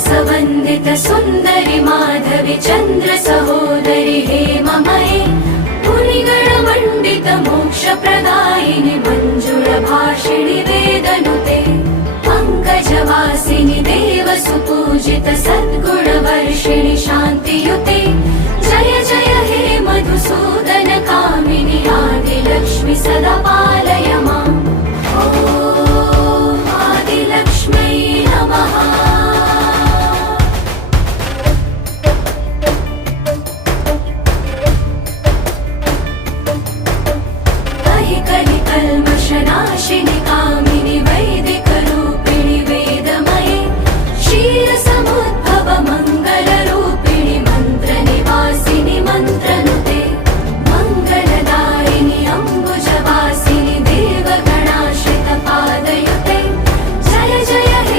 मानसवन्दित सुन्दरि माधवि चन्द्र सहोदरि हेममये मुनिगणमण्डित मोक्षप्रदायिनि मञ्जुळभाषिणि वेदनुते पङ्कजवासिनि देवसुपूजित सद्गुणवर्षिणि शान्तियुते जय जय हे मधुसूदन कामिनि आदिलक्ष्मि सदा पालय माम्। ॐ आदिलक्ष्म्यै नमः।